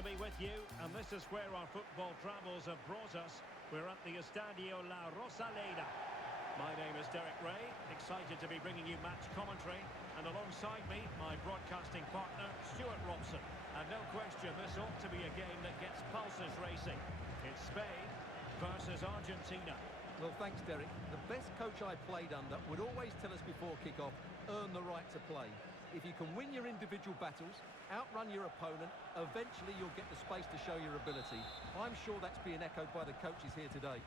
to be with you, and this is where our football travels have brought us. We're at the Estadio La Rosaleda. My name is Derek Ray, excited to be bringing you match commentary, and alongside me, my broadcasting partner, Stuart Robson. And no question, this ought to be a game that gets pulses racing. It's Spain versus Argentina. Well, thanks, Derek. The best coach I played under would always tell us before kick-off, earn the right to play. If you can win your individual battles, outrun your opponent, eventually you'll get the space to show your ability. I'm sure that's being echoed by the coaches here today.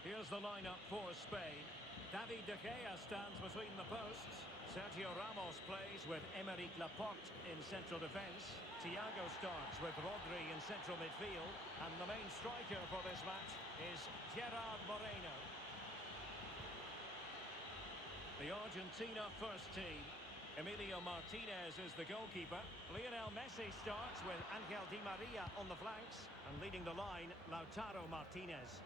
Here's the lineup for Spain. David De Gea stands between the posts. Sergio Ramos plays with Aymeric Laporte in central defence. Thiago starts with Rodri in central midfield. And the main striker for this match is Gerard Moreno. The Argentina first team. Emilio Martinez is the goalkeeper. Lionel Messi starts with Angel Di Maria on the flanks. And leading the line, Lautaro Martinez.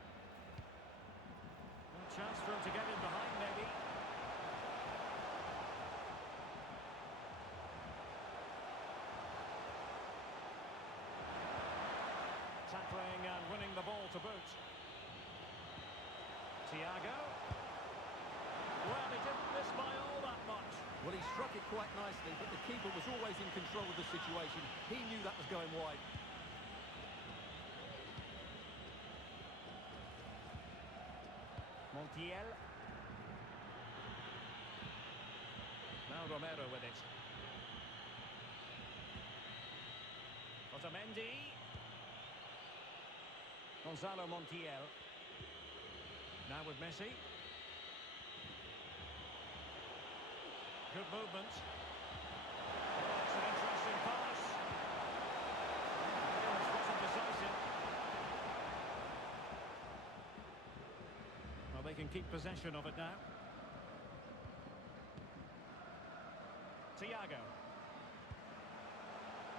A chance for him to get in behind, maybe. Tackling and winning the ball to boot. Thiago. Well, he didn't miss by all that much. Well, he struck it quite nicely, but the keeper was always in control of the situation. He knew that was going wide. Montiel. Now Romero with it. Otamendi. Gonzalo Montiel. Now with Messi. Good movement. Oh, it's an interesting pass. It wasn't decisive. Well, they can keep possession of it now. Thiago.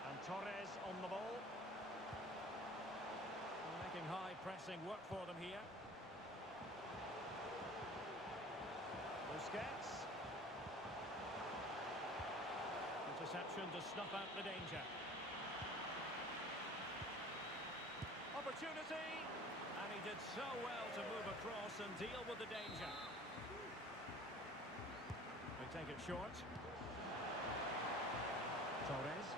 And Torres on the ball. Making high pressing work for them here. Busquets. Interception to snuff out the danger. Opportunity! And he did so well to move across and deal with the danger. They take it short. Torres.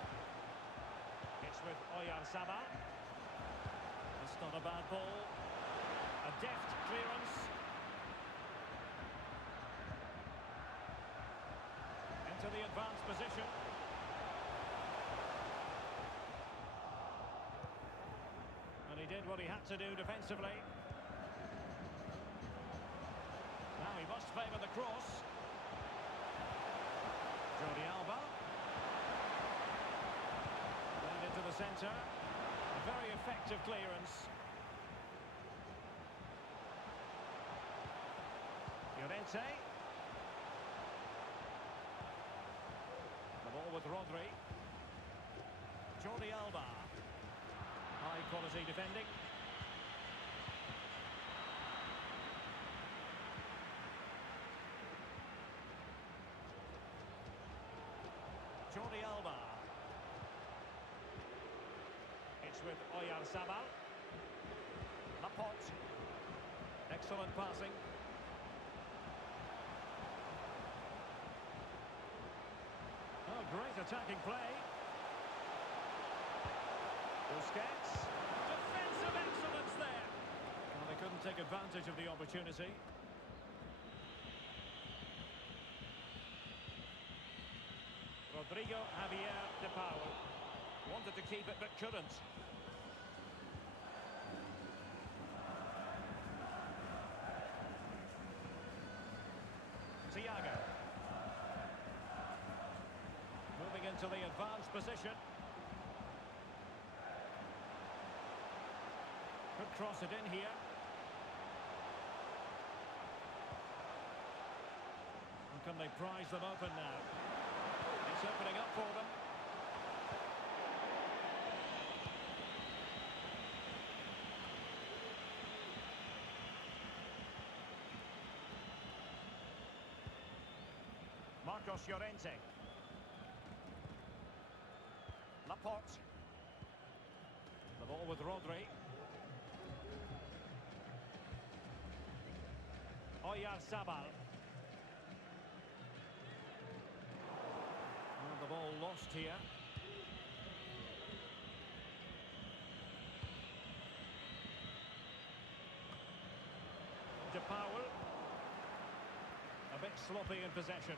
It's with Oyarzabal. That's not a bad ball. A deft clearance. Into the advanced position. And he did what he had to do defensively. Now he must favour the cross. Jordi Alba. Played into the centre. A very effective clearance. Llorente. The ball with Rodri. Jordi Alba. High quality defending. Jordi Alba. It's with Oyarzabal. Laporte. Excellent passing. Oh, great attacking play. Busquets. Defensive excellence there. Well, they couldn't take advantage of the opportunity. Rodrigo Javier de Paul. Wanted to keep it but couldn't. Thiago. Moving into the advanced position. Could cross it in here. And can they prize them open now? It's opening up for them. Marcos Llorente. Laporte. The ball with Rodri. Oyarzabal. Well, the ball lost here. De Paul. A bit sloppy in possession.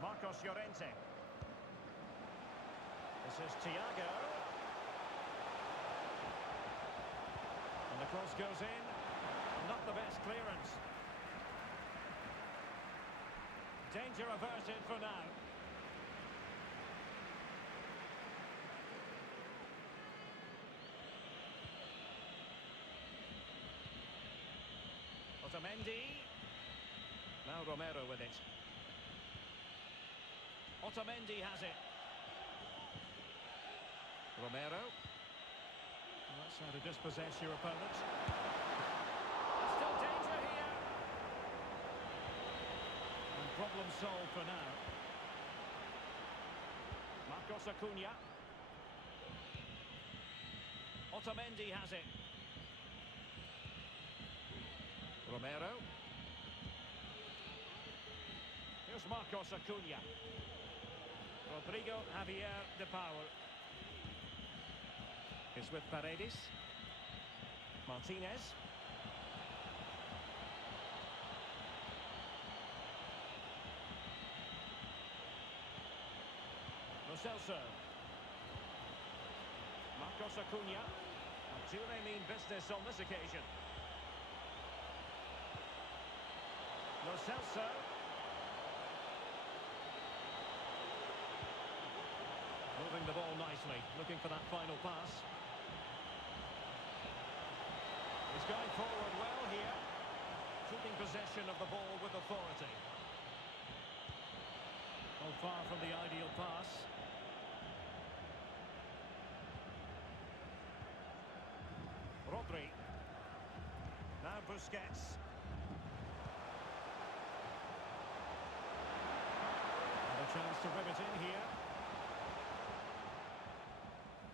Marcos Llorente. This is Thiago. And the cross goes in. Not the best clearance. Danger averted for now. Otamendi. Now Romero with it. Otamendi has it. Romero. Well, that's how to dispossess your opponent. Still danger here. And problem solved for now. Marcos Acuna. Otamendi has it. Romero. Here's Marcos Acuna. Rodrigo Javier de Paul. Is with Paredes. Martinez. Lo Celso. Marcos Acuna. And do they mean business on this occasion? Lo Celso. Moving the ball nicely, looking for that final pass. He's going forward well here, keeping possession of the ball with authority. Well, far from the ideal pass. Rodri. Now Busquets. And a chance to rip it in here.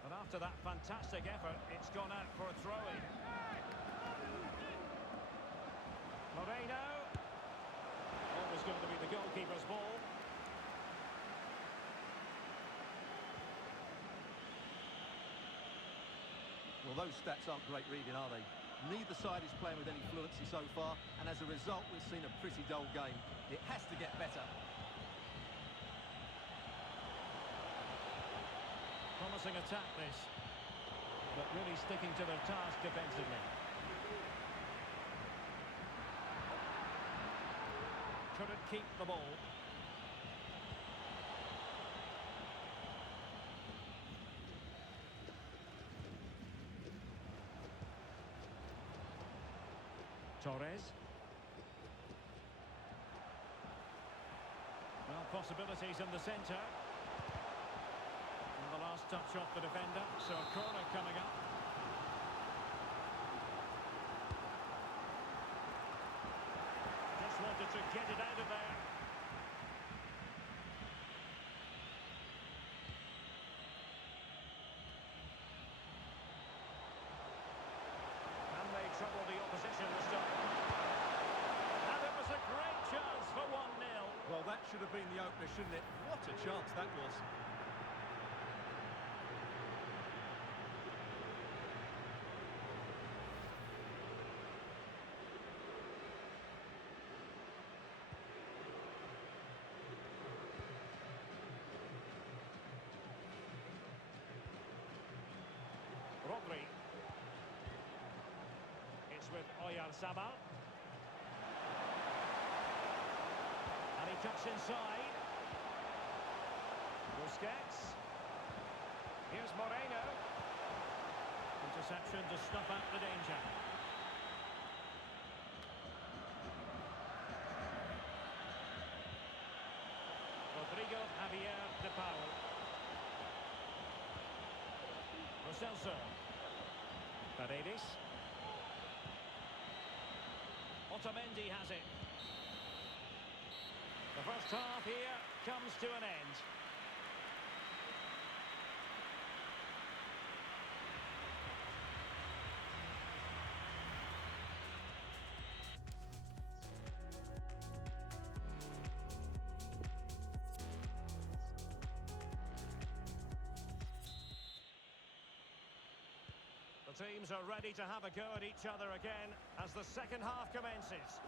And after that fantastic effort, it's gone out for a throw-in. Moreno. Always going to be the goalkeeper's ball. Well, those stats aren't great reading, are they? Neither side is playing with any fluency so far, and as a result, we've seen a pretty dull game. It has to get better. Promising attack, this. But really sticking to their task defensively. Couldn't keep the ball. Torres. Well, possibilities in the centre. And the last touch off the defender, so a corner coming up. Just wanted to get it out of there. And they trouble the opposition this time. And it was a great chance for 1-0. Well, that should have been the opener, shouldn't it? What a chance that was. Rodri. It's with Oyarzabal. And he cuts inside. Busquets. Here's Moreno. Interception to snuff out the danger. Rodrigo Javier de Paul. Lo Celso. Paredes. Otamendi has it. The first half here comes to an end. The teams are ready to have a go at each other again as the second half commences.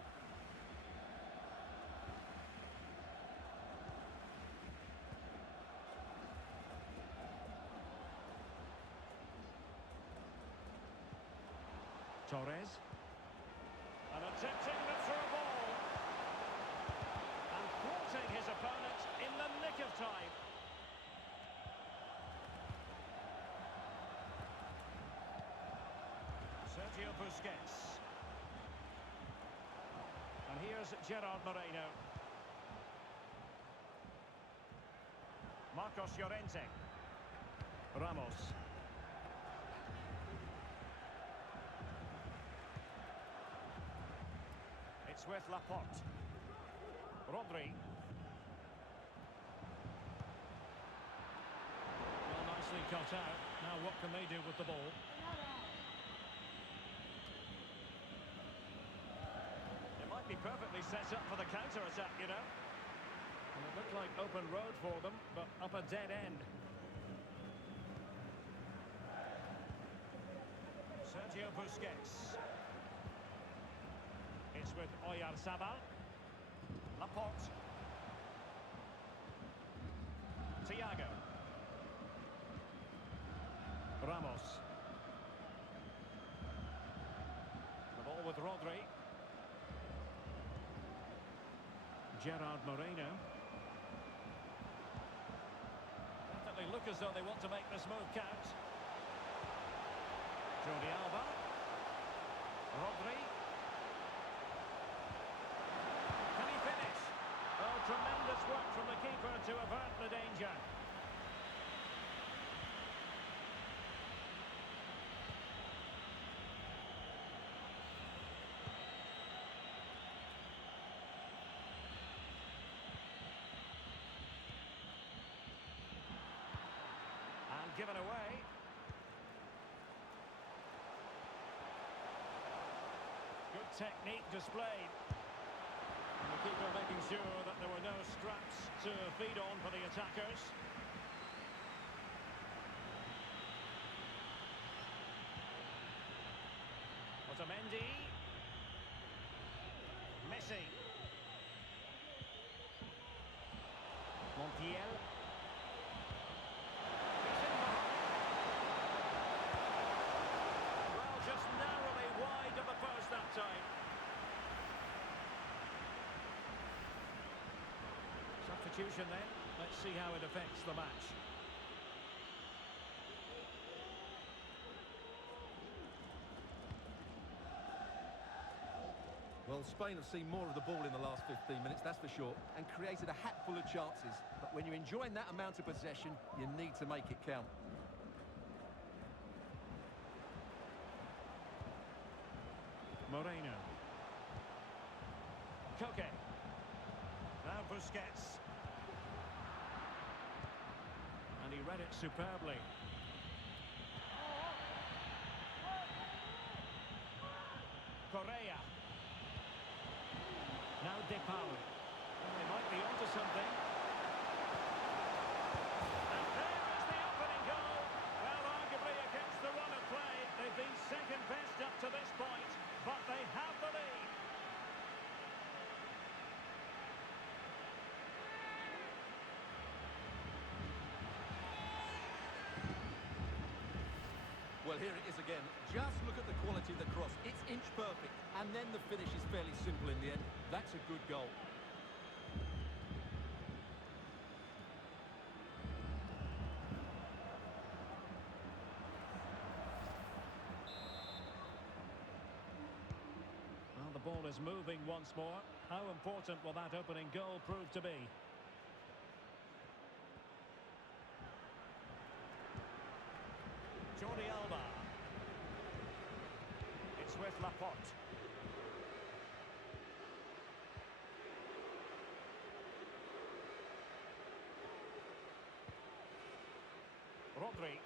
Torres. And attempting the through ball. And thwarting his opponent in the nick of time. Sergio Busquets. And here's Gerard Moreno. Marcos Llorente. Ramos. It's with Laporte. Rodri. Well, nicely cut out. Now what can they do with the ball? It might be perfectly set up for the counter-attack, you know. And it looked like open road for them, but up a dead end. Sergio Busquets. It's with Oyarzabal. Laporte. Thiago. Ramos. The ball with Rodri. Gerard Moreno. Definitely look as though they want to make this move count. Jordi Alba. Rodri. Can he finish? Oh, tremendous work from the keeper to avert the danger. And given away. Good technique displayed. And the keeper making sure that there were no straps to feed on for the attackers. Otamendi. Messi. Montiel. He's in behind. Well, just narrowly wide of the post that time. Substitution then. Let's see how it affects the match. Well, Spain have seen more of the ball in the last 15 minutes, that's for sure, and created a hatful of chances. But when you're enjoying that amount of possession, you need to make it count. Moreno. Koke. Now Busquets. And he read it superbly. Correa. Now Depay. They might be onto something. And there is the opening goal. Well, arguably against the run of play, they've been second best up to this point, but they have the lead. Well, here it is again. Just look at the quality of the cross. It's inch perfect, and then the finish is fairly simple in the end. That's a good goal. Well, the ball is moving once more. How important will that opening goal prove to be? Jordi Alba. It's with Laporte. Pedri.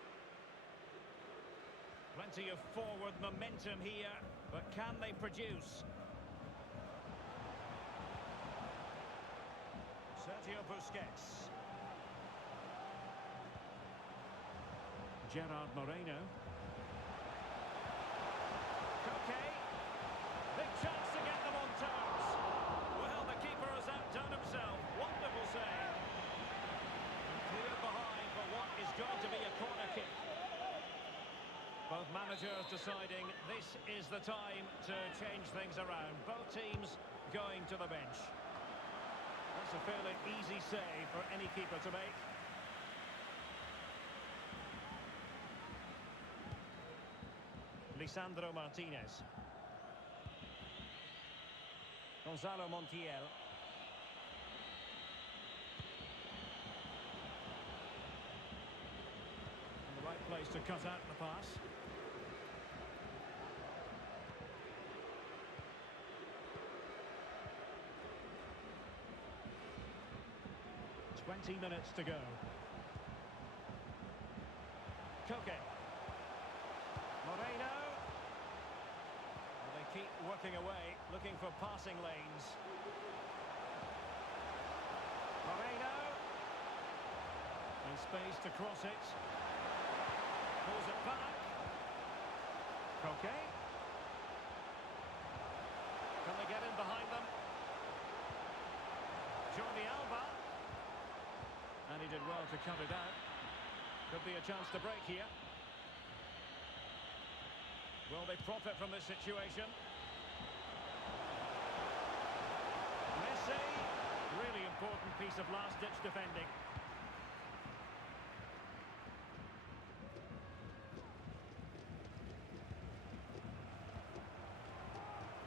Plenty of forward momentum here, but can they produce? Sergio Busquets. Gerard Moreno. Koke. Big chance to get them on terms. Well, the keeper has outdone himself. Wonderful save. Clear behind for what is going to be a corner kick. Both managers deciding this is the time to change things around. Both teams going to the bench. That's a fairly easy save for any keeper to make. Lisandro Martinez. Gonzalo Montiel. In the right place to cut out the pass. 20 minutes to go. Koke. Moreno. Well, they keep working away, looking for passing lanes. Moreno. And space to cross it. Pulls it back. Koke. Can they get in behind them? Jordi Alba. And he did well to cut it out. Could be a chance to break here. Will they profit from this situation? Messi. Really important piece of last-ditch defending.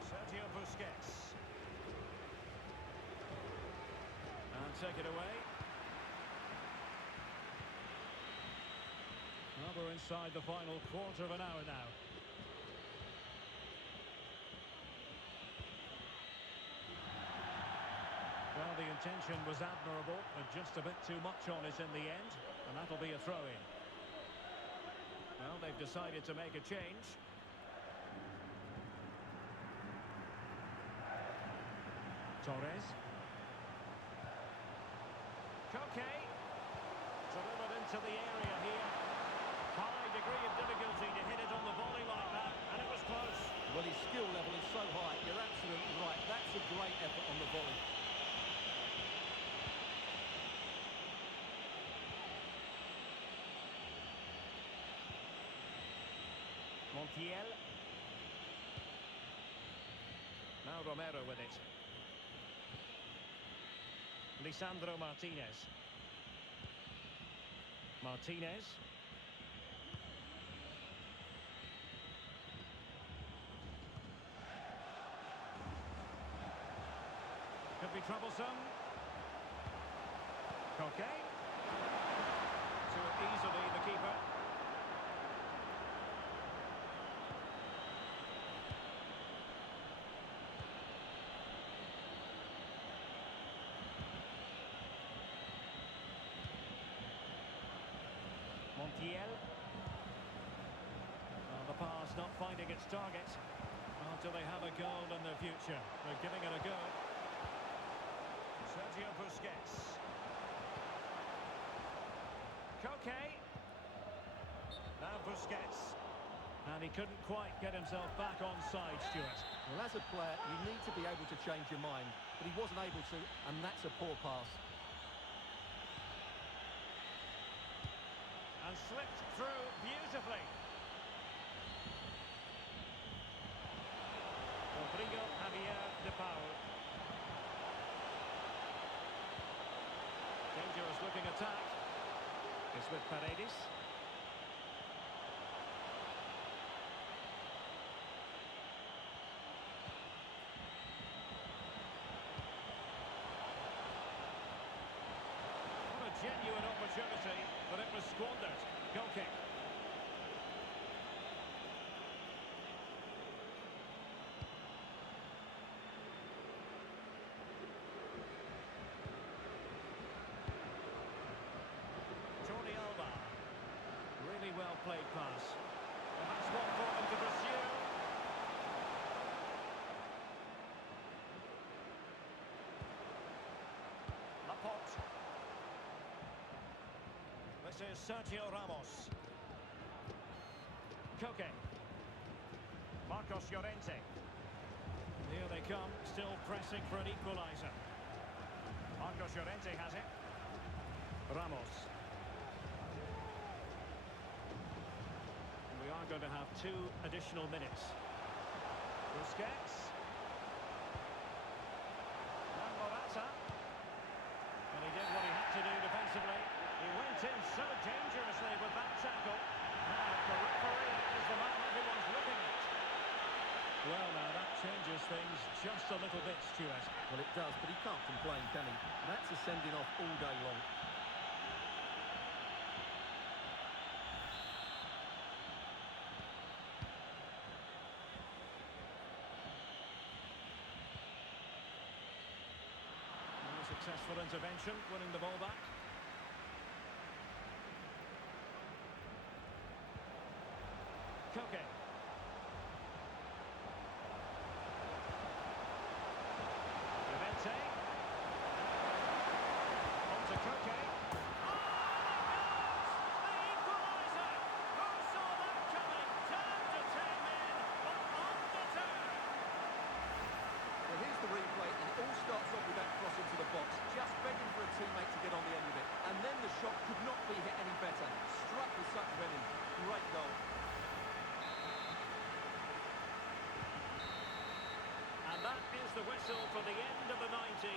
Sergio Busquets. And take it away. Well, we're inside the final quarter of an hour now. Well, the intention was admirable, but just a bit too much on it in the end, and that'll be a throw-in. Well, they've decided to make a change. Torres. Koke. Delivered into the area here. High degree of difficulty to hit it on the volley like that, and it was close. Well, his skill level is so high, you're absolutely right. That's a great effort on the volley. Montiel. Now Romero with it. Lisandro Martinez. Martinez. Could be troublesome. Koke. To it easily, the keeper. Montiel. The pass not finding its target. Oh, do they have a goal in their future? They're giving it a go. Sergio Busquets. Koke. Now Busquets. And he couldn't quite get himself back on side, Stuart. Well, as a player, you need to be able to change your mind, but he wasn't able to, and that's a poor pass. And slipped through beautifully. Rodrigo Javier de Paul. Dangerous looking attack. It's with Paredes. What a genuine opportunity, but it was squandered. Goal kick. Jordi Alba. well-played pass. And that's one for them to pursue. Laporte. This is Sergio Ramos. Koke. Marcos Llorente. Here they come, still pressing for an equaliser. Marcos Llorente has it. Ramos. And we are going to have 2 additional minutes. Busquets. And Morata. And he did what he had to do defensively. He went in so dangerously with that tackle. Now the referee is the man everyone's looking at. Well, now that changes things just a little bit, Stuart. Well, it does, but he can't complain, can he? That's a sending off all day long. Successful intervention, winning the ball back. Koke. Llorente. On to Koke. Oh, the equaliser! Who saw that coming? Down to 10 men, but undeterred. Well, here's the replay, and it all starts off with that cross into the box, just begging for a teammate to get on the end of it. And then the shot could not be hit any better. Struck with such venom. Great goal. And that is the whistle for the end of the 90.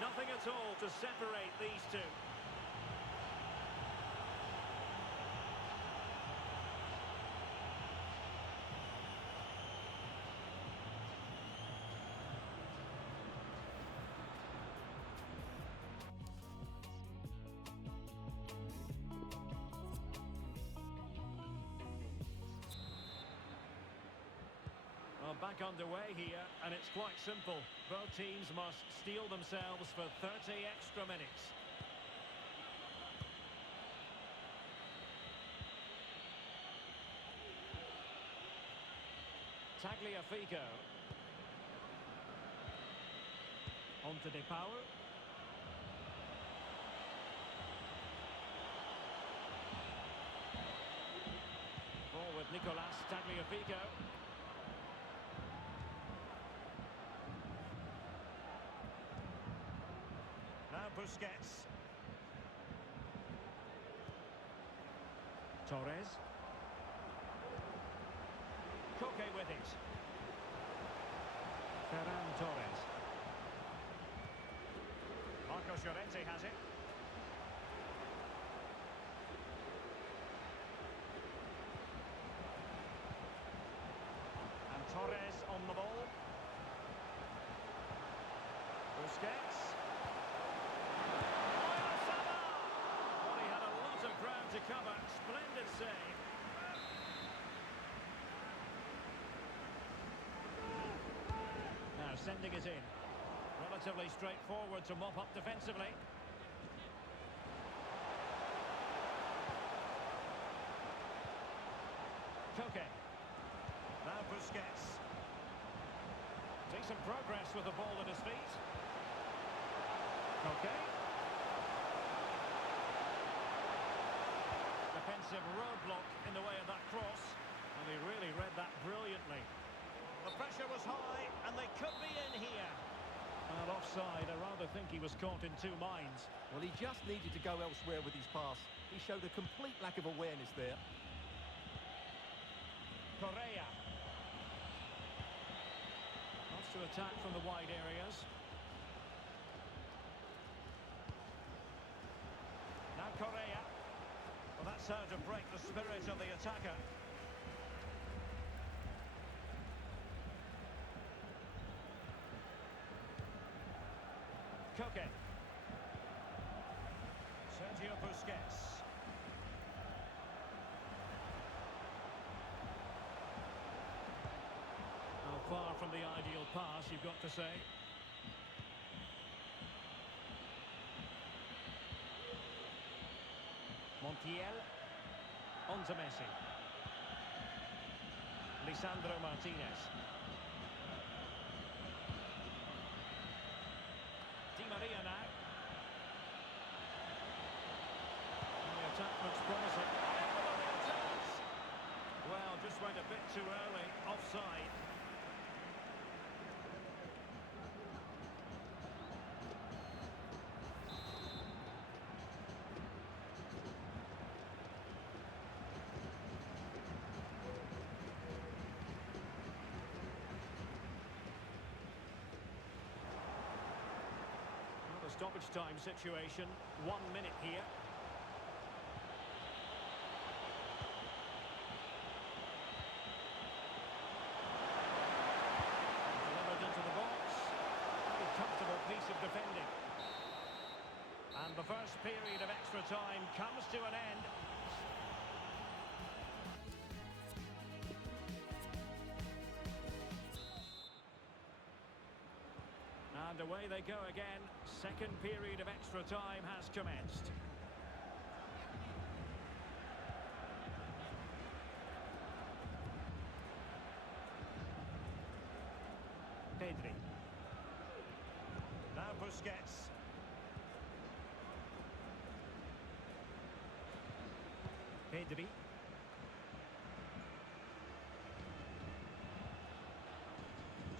Nothing at all to separate these two. Well, back underway here, and it's quite simple. Both teams must steel themselves for 30 extra minutes. Tagliafico. On to De Paul. Ball with Nicolas Tagliafico. Now Busquets. Torres. Koke with it. Ferran Torres. Marcos Llorente has it. And Torres on the ball. Busquets. To cover, splendid save. Now sending it in. Relatively straightforward to mop up defensively. Koke. Now Busquets. Decent progress with the ball at his feet. Koke. Defensive roadblock in the way of that cross, and he really read that brilliantly. The pressure was high, and they could be in here. Well, offside, I rather think he was caught in 2 minds. Well, he just needed to go elsewhere with his pass. He showed a complete lack of awareness there. Correa. Wants to attack from the wide areas. Now Correa. Well, that's how to break the spirit of the attacker. Koke. Sergio Busquets. Now, far from the ideal pass, you've got to say. Montiel. On to Messi. Lisandro Martinez. Di Maria now. And the attack looks promising. Well, just went a bit too early. Offside. Stoppage time situation, 1 minute here. Delivered into the box. Very comfortable piece of defending. And the first period of extra time comes to an end. And away they go again. Second period of extra time has commenced. Pedri. Now Busquets. Pedri.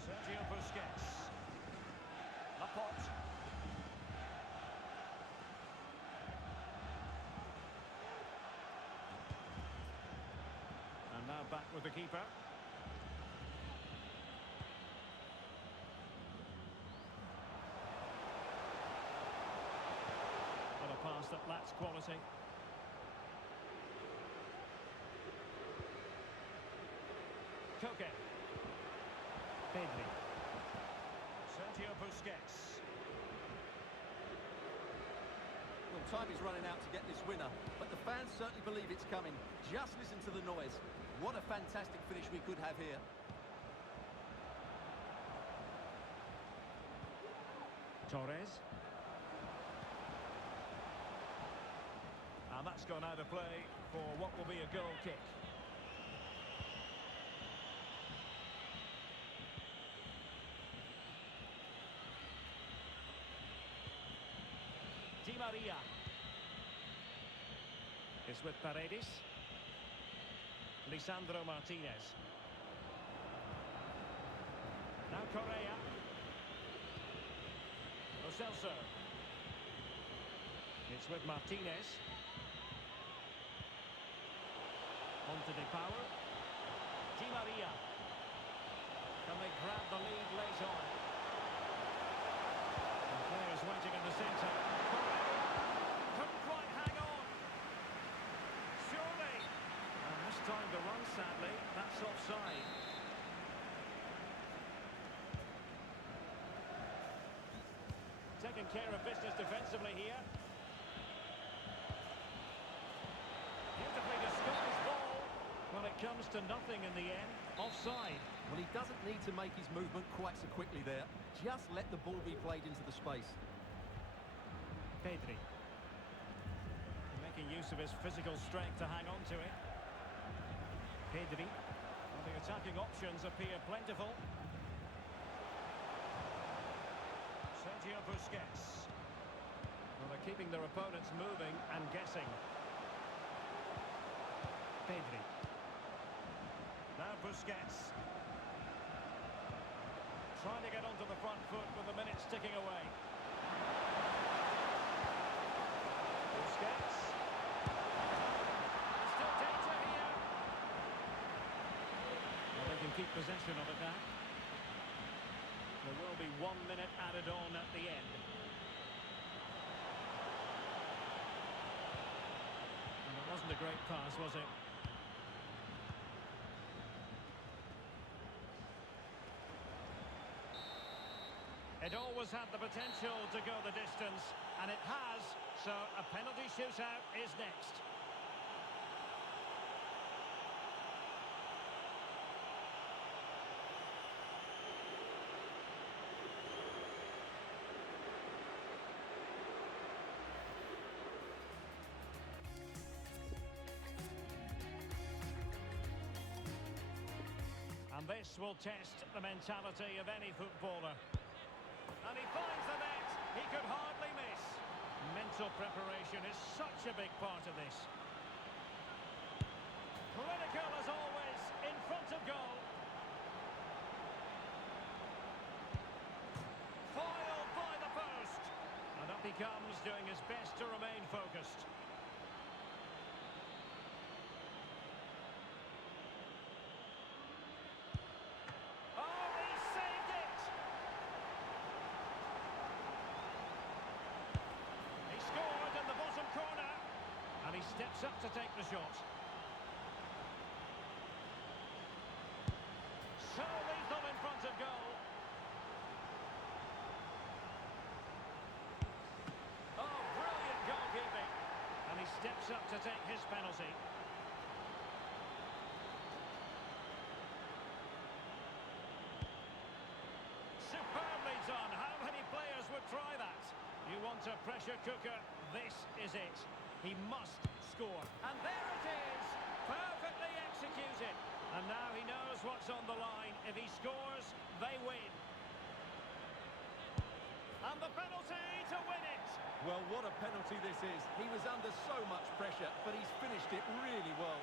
Sergio Busquets. Laporte. And now back with the keeper. What a pass that lacks quality. Koke. Pedri. Sergio Busquets. Well, time is running out to get this winner, but the fans certainly believe it's coming. Just listen to the noise. What a fantastic finish we could have here. Torres. And that's gone out of play for what will be a goal kick. Di Maria. It's with Paredes. Lisandro Martinez. Now Correa. Lo Celso. It's with Martinez. On to De Paul. Di Maria. Can they grab the lead late on? The players waiting in the centre. Couldn't quite hang on. Surely. And this time the run, sadly, that's offside. Taking care of business defensively here. Beautifully disguised ball. Well, it comes to nothing in the end. Offside. Well, he doesn't need to make his movement quite so quickly there. Just let the ball be played into the space. Pedri. Making use of his physical strength to hang on to it. Pedri. Well, the attacking options appear plentiful. Sergio Busquets. Well, they're keeping their opponents moving and guessing. Pedri. Now Busquets. Trying to get onto the front foot with the minutes ticking away. Busquets. There's still danger here. Well, they can keep possession of it now. There will be 1 minute added on at the end. And it wasn't a great pass, was it? It always had the potential to go the distance, and it has, so a penalty shootout is next. This will test the mentality of any footballer. And he finds the net. He could hardly miss. Mental preparation is such a big part of this. Critical as always, in front of goal. Foiled by the post. And up he comes, doing his best to remain focused. Oh, he saved it! He scored in the bottom corner. And he steps up to take the shot. So lethal in front of goal. Oh, brilliant goalkeeping. And he steps up to take his penalty. Superbly done. How many players would try that? You want a pressure cooker? This is it. He must score. And there it is. Perfectly executed. And now he knows what's on the line. If he scores, they win. And the penalty to win it. Well, what a penalty this is. He was under so much pressure, but he's finished it really well.